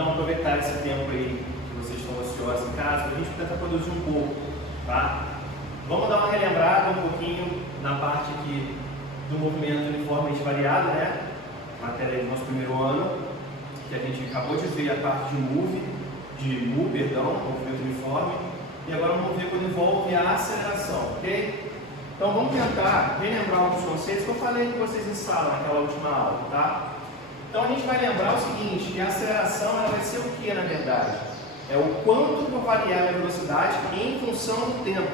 então aproveitar esse tempo aí que vocês estão ociosos em casa, para a gente tentar produzir um pouco, tá? Vamos dar uma relembrada um pouquinho na parte aqui do movimento uniformemente variado, né? Matéria do nosso primeiro ano, que a gente acabou de ver a parte de movimento uniforme, e agora vamos ver quando envolve a aceleração, ok? Então vamos tentar relembrar alguns conceitos que eu falei que vocês em sala naquela última aula, tá? Então a gente vai lembrar o seguinte, que a aceleração ela vai ser o que na verdade? É o quanto que eu variar a velocidade em função do tempo.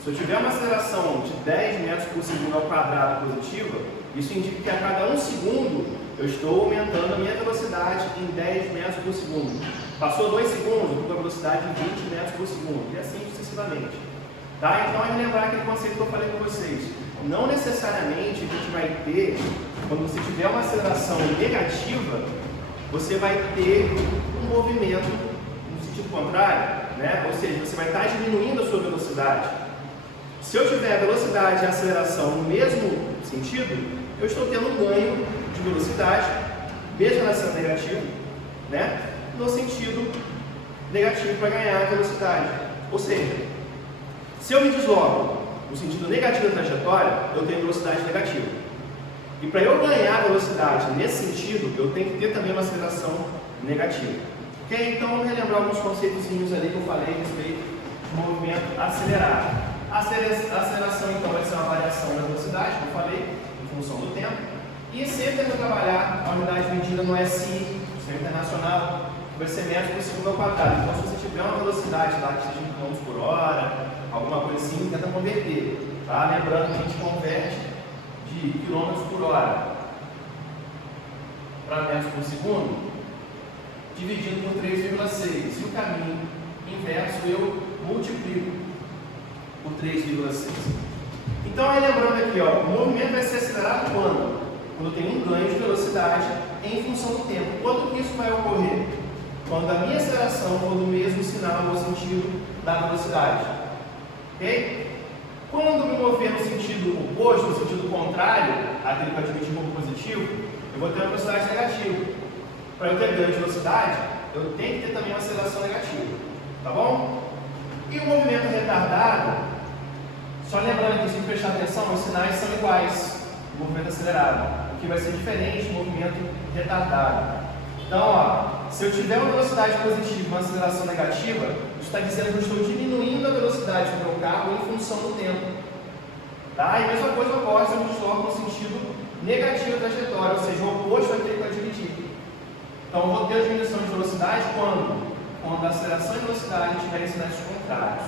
Se eu tiver uma aceleração de 10 metros por segundo ao quadrado positiva, isso indica que a cada 1 segundo eu estou aumentando a minha velocidade em 10 metros por segundo. Passou 2 segundos, eu estou com a velocidade de 20 metros por segundo, e assim sucessivamente. Tá? Então, é lembrar aquele conceito que eu falei com vocês. Não necessariamente a gente vai ter, quando você tiver uma aceleração negativa, você vai ter um movimento no sentido contrário, né? Ou seja, você vai estar diminuindo a sua velocidade. Se eu tiver a velocidade e a aceleração no mesmo sentido, eu estou tendo um ganho de velocidade, mesmo ela sendo negativa, né? No sentido negativo para ganhar a velocidade. Ou seja, se eu me desloco no sentido negativo da trajetória, eu tenho velocidade negativa. E para eu ganhar velocidade nesse sentido, eu tenho que ter também uma aceleração negativa. Ok? Então vamos relembrar alguns conceitozinhos ali que eu falei a respeito do movimento acelerado. A aceleração então vai ser uma variação da velocidade, como eu falei, em função do tempo. E sempre eu vou trabalhar a unidade medida no SI, Sistema Internacional, que vai ser metros por segundo ao quadrado. Então se você tiver uma velocidade lá que seja em km por hora, alguma coisa assim, tenta converter. Tá? Lembrando que a gente converte de km por hora para metros por segundo, dividido por 3,6. E o caminho inverso eu multiplico por 3,6. Então, aí lembrando aqui, ó, o movimento vai ser acelerado quando? Quando tem um ganho de velocidade em função do tempo. Quando que isso vai ocorrer? Quando a minha aceleração for do mesmo sinal no sentido da velocidade. Ok? Quando me mover no sentido oposto, no sentido contrário, aquele que eu admiti como positivo, eu vou ter uma velocidade negativa. Para eu ter ganho de velocidade, eu tenho que ter também uma aceleração negativa. Tá bom? E o movimento retardado, só lembrando aqui, se prestar atenção, os sinais são iguais no movimento acelerado, o que vai ser diferente do movimento retardado. Então, ó, se eu tiver uma velocidade positiva e uma aceleração negativa, isso está dizendo que eu estou diminuindo a velocidade do meu carro em função do tempo. Tá? E a mesma coisa ocorre se eu me desloco no sentido negativo da trajetória, ou seja, o oposto daquele que eu dirigir. Então, eu vou ter a diminuição de velocidade quando a aceleração e velocidade estiverem sinais contrários.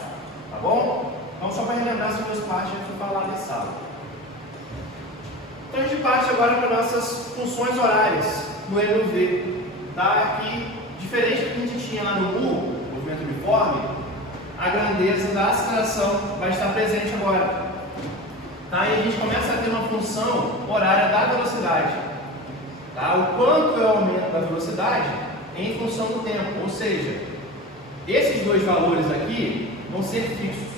Tá bom? Então, só para relembrar as duas partes, a gente vai falar nessa aula. Então, a gente parte agora para nossas funções horárias no MUV. Tá? Aqui, diferente do que a gente tinha lá no MU, movimento uniforme, a grandeza da aceleração vai estar presente agora. Tá? E a gente começa a ter uma função horária da velocidade. Tá? O quanto eu aumento da velocidade em função do tempo. Ou seja, esses dois valores aqui vão ser fixos.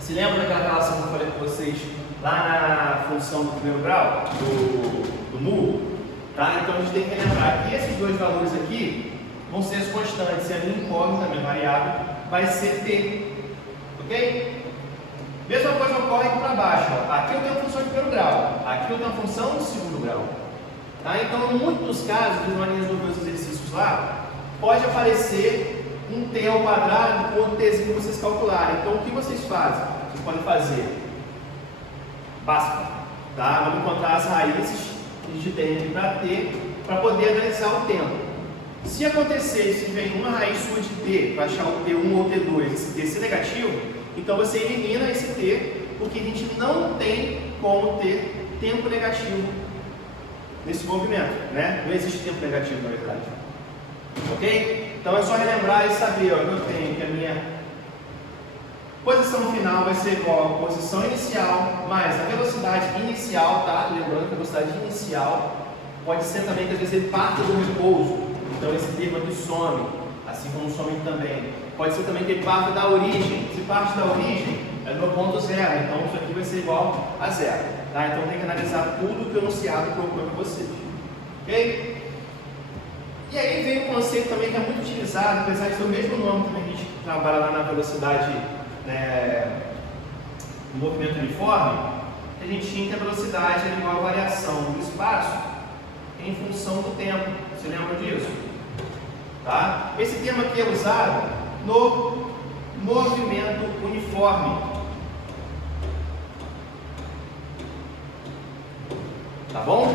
Se lembra daquela relação que eu falei com vocês lá na função do primeiro grau, do MU? Tá? Então a gente tem que lembrar que esses dois valores aqui vão ser as constantes, e a minha incógnita, a minha variável, vai ser T. Ok? Mesma coisa ocorre aqui para baixo. Ó. Aqui eu tenho a função de primeiro grau, aqui eu tenho a função de segundo grau. Tá? Então, em muitos dos casos, de maneira de resolver os exercícios lá, pode aparecer um T ao quadrado ou um Tzinho que vocês calcularem. Então, o que vocês fazem? Vocês podem fazer basta, tá? Vamos encontrar as raízes que a gente tem aqui para T, para poder analisar o tempo. Se acontecer, se vem uma raiz sua de T, para achar o T1 ou T2, esse T ser negativo, então você elimina esse T, porque a gente não tem como ter tempo negativo nesse movimento, né? Não existe tempo negativo, na verdade. Ok? Então é só relembrar e saber, ó, que eu tenho que a minha posição final vai ser igual à posição inicial mais a velocidade inicial, tá? Lembrando que a velocidade inicial pode ser também que às vezes ele parte do repouso. Então esse termo aqui some, assim como some também. Pode ser também que ele parte da origem. Se parte da origem, é no ponto zero. Então isso aqui vai ser igual a zero. Tá? Então tem que analisar tudo que o enunciado propõe para vocês. Ok? E aí vem um conceito também que é muito utilizado, apesar de ser o mesmo nome que a gente trabalha lá na velocidade, né, no movimento uniforme, a gente tinha que a velocidade era igual à variação do espaço em função do tempo. Você lembra disso? Tá? Esse termo aqui é usado no movimento uniforme. Tá bom?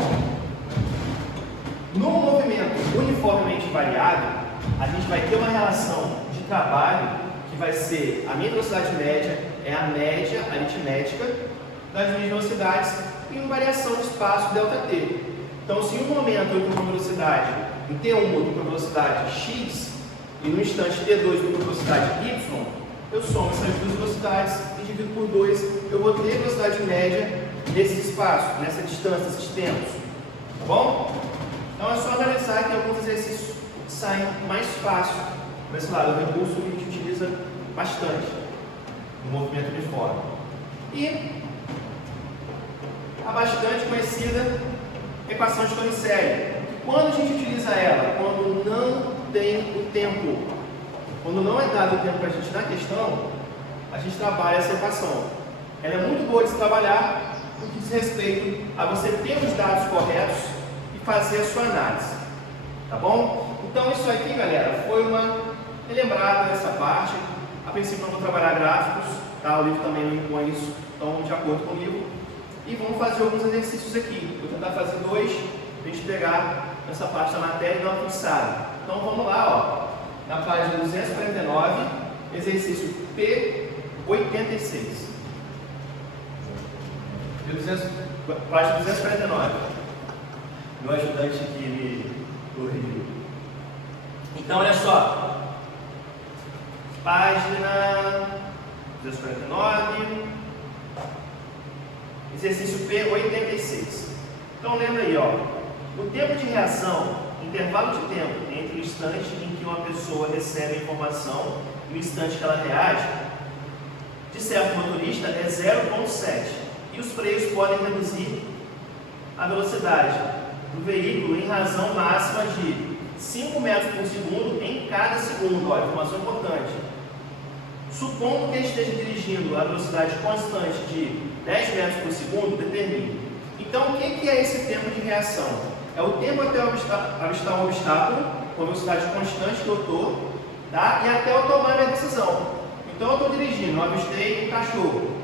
No movimento uniformemente variado, a gente vai ter uma relação de trabalho que vai ser a minha velocidade média, é a média aritmética das minhas velocidades em uma variação de espaço ΔT. Então, se em um momento eu estou com velocidade em T1 eu estou com velocidade x e no instante T2 eu estou com velocidade y, eu somo essas duas velocidades e divido por 2, eu vou ter velocidade média nesse espaço, nessa distância, nesses tempos. Tá bom? Então é só analisar que alguns exercícios saem mais fácil para esse lado, o recurso que a gente utiliza bastante no movimento uniforme. E a bastante conhecida equação de Torricelli. Quando a gente utiliza ela? Quando não tem o tempo. Quando não é dado o tempo para a gente na questão, a gente trabalha essa equação. Ela é muito boa de se trabalhar no que diz respeito a você ter os dados corretos e fazer a sua análise. Tá bom? Então isso aqui, galera, foi uma relembrada dessa parte. A princípio eu vou trabalhar gráficos, tá? O livro também não impõe isso, então de acordo com o livro. E vamos fazer alguns exercícios aqui. Vou tentar fazer 2 para a gente pegar essa parte da matéria e dar uma fixada. Então vamos lá, ó. Na página 249, exercício P86. Página 249. Meu ajudante aqui me corrigiu. Então olha só. Página 249. Exercício P86. Então lembra aí, ó, o tempo de reação, intervalo de tempo entre o instante em que uma pessoa recebe a informação e o instante que ela reage, de certo motorista é 0,7 e os freios podem reduzir a velocidade do veículo em razão máxima de 5 metros por segundo em cada segundo. Ó, informação importante. Supondo que ele esteja dirigindo a velocidade constante de 10 metros por segundo, determine. Então, o que é esse tempo de reação? É o tempo até avistar um obstáculo, com a velocidade constante que eu estou, tá? E até eu tomar minha decisão. Então, eu estou dirigindo, eu avistei um cachorro.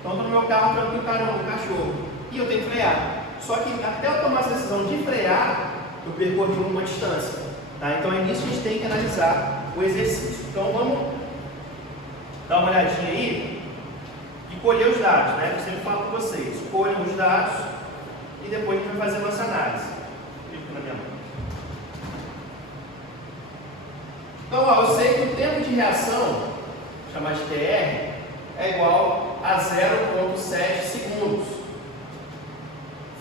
Então, estou no meu carro, tranquilo, caramba, um cachorro. E eu tenho que frear. Só que até eu tomar essa decisão de frear, eu percorri uma distância. Tá? Então, é nisso que a gente tem que analisar o exercício. Então, vamos dar uma olhadinha aí e colher os dados, né? Eu sempre falo com vocês, colham os dados e depois a gente vai fazer a nossa análise. Fica na minha mão. Então, ó, eu sei que o tempo de reação, chamado de TR, é igual a 0,7 segundos.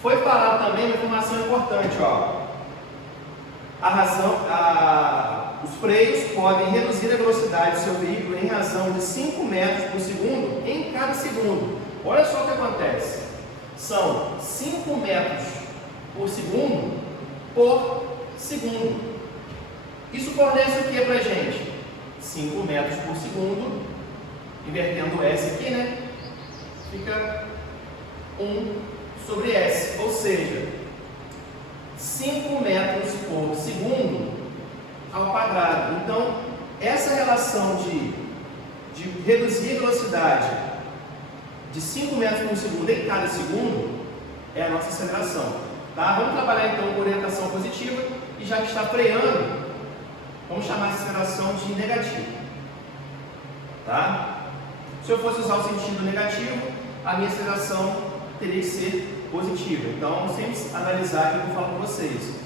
Foi falado também uma informação importante, ó. Os freios podem reduzir a velocidade do seu veículo em razão de 5 metros por segundo em cada segundo. Olha só o que acontece. São 5 metros por segundo por segundo. Isso fornece o que pra gente? 5 metros por segundo, invertendo o S aqui, né? Fica 1 sobre S, ou seja, 5 metros por segundo ao quadrado. Então, essa relação de reduzir a velocidade de 5 metros por segundo em cada segundo é a nossa aceleração. Tá? Vamos trabalhar então com orientação positiva e já que está freando, vamos chamar essa aceleração de negativa. Tá? Se eu fosse usar o sentido negativo, a minha aceleração teria que ser positiva. Então, sempre analisar o que eu vou falar com vocês.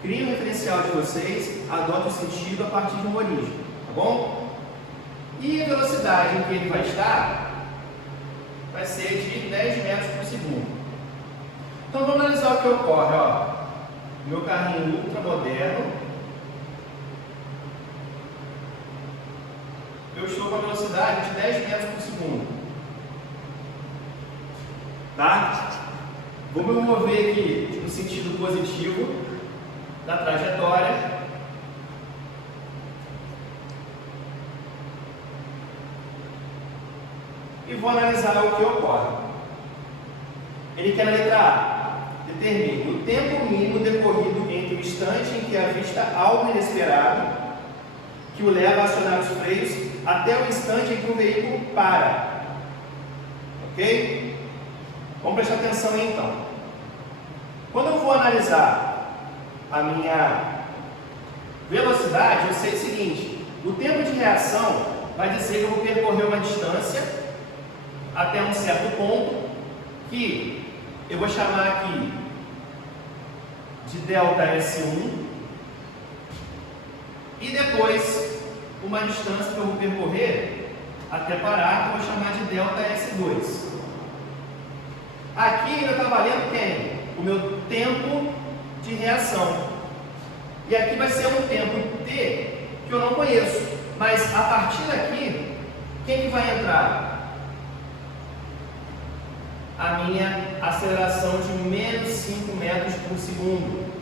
Crie o referencial de vocês, adote o sentido a partir de uma origem, tá bom? E a velocidade em que ele vai estar vai ser de 10 metros por segundo. Então, vamos analisar o que ocorre, ó. Meu carrinho ultra moderno. Eu estou com a velocidade de 10 metros por segundo. Tá? Vou me mover aqui no sentido positivo. da trajetória e vou analisar o que ocorre. Ele quer na letra A, determine o tempo mínimo decorrido entre o instante em que avista algo inesperado, que o leva a acionar os freios, até o instante em que o veículo para. Ok? Vamos prestar atenção aí então. Quando eu vou analisar a minha velocidade, eu sei o seguinte: o tempo de reação vai dizer que eu vou percorrer uma distância até um certo ponto, que eu vou chamar aqui de delta S1, e depois uma distância que eu vou percorrer até parar, que eu vou chamar de delta S2. Aqui ainda está valendo quem? O meu tempo de reação. E aqui vai ser um tempo T que eu não conheço. Mas a partir daqui, quem que vai entrar? A minha aceleração de menos 5 metros por segundo.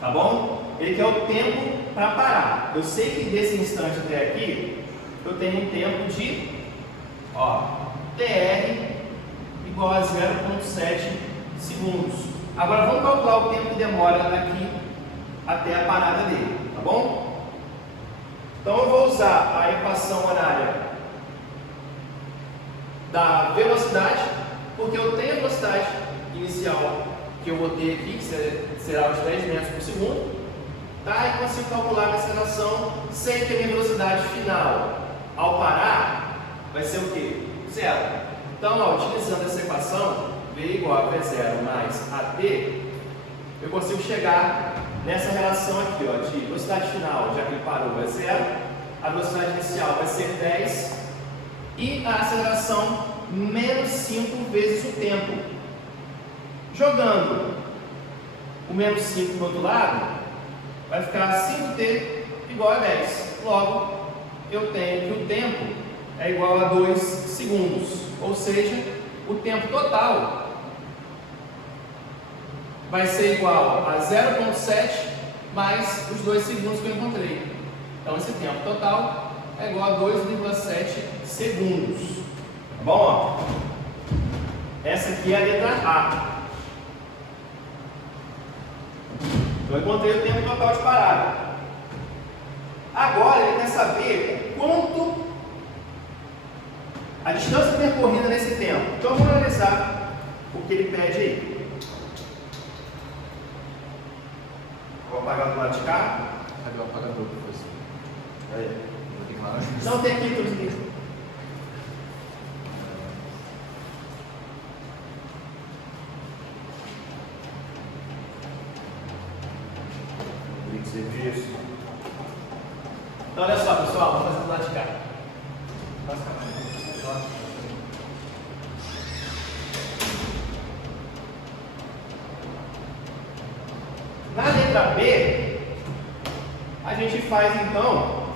Tá bom? Ele quer o tempo para parar. Eu sei que desse instante até aqui, eu tenho um tempo de TR igual a 0,7 segundos. Agora vamos calcular o tempo que demora daqui até a parada dele, tá bom? Então eu vou usar a equação horária da velocidade, porque eu tenho a velocidade inicial que eu vou ter aqui, que será os 10 metros por segundo, tá? E consigo calcular a minha aceleração, sei que a minha velocidade final ao parar vai ser o quê? Zero. Então, utilizando essa equação, V igual a V0 mais AT, eu consigo chegar nessa relação aqui, de velocidade final, já que ele parou, vai zero, a velocidade inicial vai ser 10 e a aceleração menos 5 vezes o tempo. Jogando o menos 5 do outro lado, vai ficar 5t igual a 10. Logo, eu tenho que o tempo é igual a 2 segundos, ou seja, o tempo total vai ser igual a 0,7 mais os 2 segundos que eu encontrei. Então, esse tempo total é igual a 2,7 segundos. Tá bom? Essa aqui é a letra A. Então, eu encontrei o tempo total de parada. Agora, ele quer saber quanto a distância percorrida nesse tempo. Então, vamos analisar o que ele pede aí. Vou apagar do lado de cá. Cadê o apagador, professor? Aí. Vou ter que lá. Não tem aqui tudo aqui. Serviço. Então, olha só, pessoal, vamos fazer do lado de cá. Na letra B, a gente faz então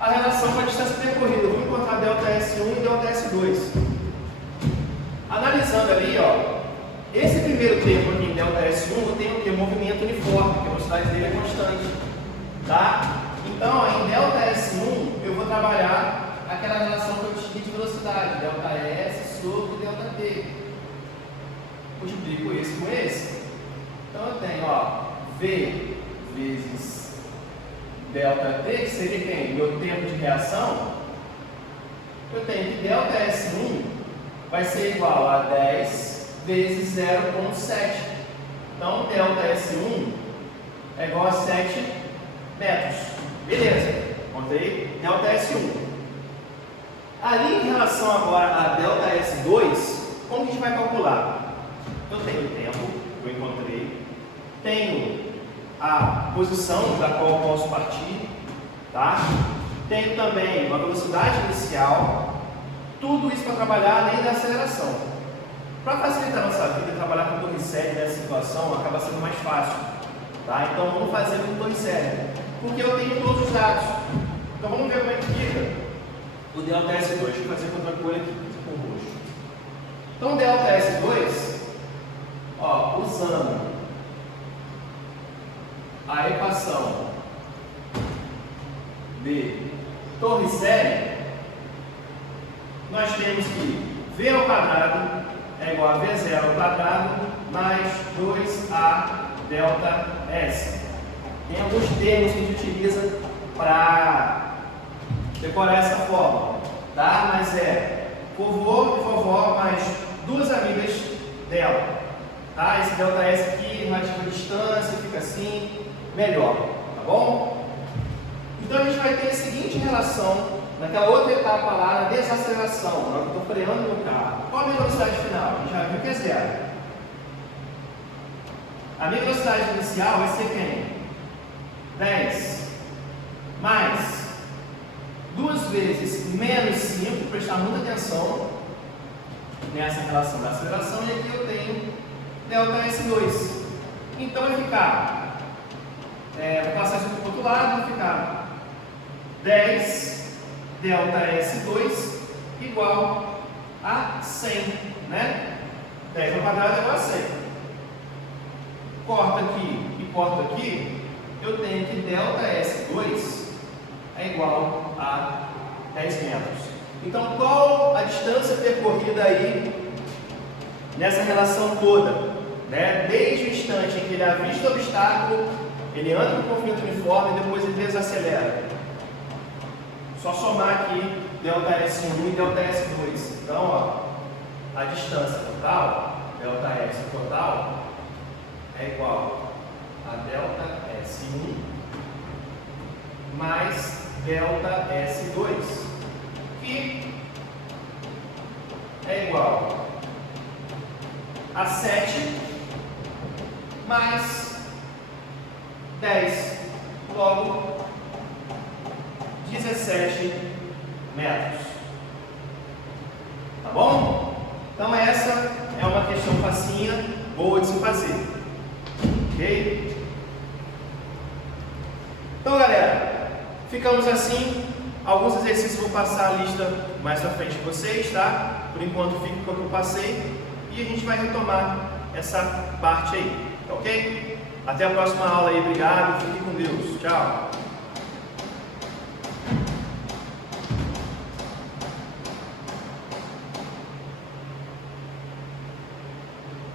a relação com a distância percorrida. Eu vou encontrar delta S1 e delta S2. Analisando ali, esse primeiro tempo aqui em delta S1 eu tenho o que? Movimento uniforme, que a velocidade dele é constante. Tá? Então, em delta S1 eu vou trabalhar aquela relação que eu tinha de velocidade, delta S sobre delta T. Multiplico esse com esse. Então eu tenho V vezes delta T, que seria quem? Meu tempo de reação. Eu tenho que delta S1 vai ser igual a 10 vezes 0,7. Então, delta S1 é igual a 7 metros. Beleza, contei delta S1. Ali, em relação agora a delta S2, como que a gente vai calcular? Eu tenho o tempo que eu encontrei, tenho a posição da qual eu posso partir, tá? Tenho também uma velocidade inicial, tudo isso para trabalhar além da aceleração. Para facilitar a nossa vida, trabalhar com torre série nessa situação acaba sendo mais fácil, tá? Então vamos fazer com torre série, porque eu tenho todos os dados. Então vamos ver como é que fica o delta S2. Deixa eu fazer com outra cor aqui, com roxo. Então delta S2, usando a equação de torre série, nós temos que V ao quadrado é igual a V0 ao quadrado mais 2A delta S. Tem alguns termos que a gente utiliza para decorar essa fórmula, tá? Mas é vovô e vovó mais duas amigas dela, tá? Esse delta S aqui, relativa à distância, fica assim, melhor, tá bom? Então a gente vai ter a seguinte relação naquela outra etapa lá, na desaceleração, na hora que eu estou freando no carro. Qual a minha velocidade final? A gente já viu que é zero. A minha velocidade inicial vai ser quem? 10 mais 2 vezes menos 5, prestar muita atenção nessa relação da aceleração, e aqui eu tenho delta S2. Então vai ficar, vou passar isso para o outro lado, vai ficar 10 delta S2 igual a 100, né? 10 ao quadrado é igual a 100. Corta aqui e corta aqui, eu tenho que delta S2 é igual a 10 metros. Então, qual a distância percorrida aí nessa relação toda? Né? Desde o instante em que ele avista o obstáculo, ele anda no conflito uniforme e depois ele desacelera. Só somar aqui delta S1 e delta S2. Então, ó, a distância total, delta S total, é igual a delta S1 mais delta S2, que é igual a 7 mais 10, logo 17 metros. Tá bom? Então essa é uma questão facinha, boa de se fazer. Ok? Então, galera, ficamos assim. Alguns exercícios eu vou passar a lista mais pra frente de vocês, tá? Por enquanto fica com o que eu passei e a gente vai retomar essa parte aí, tá ok? Até a próxima aula aí, obrigado, fique com Deus, tchau!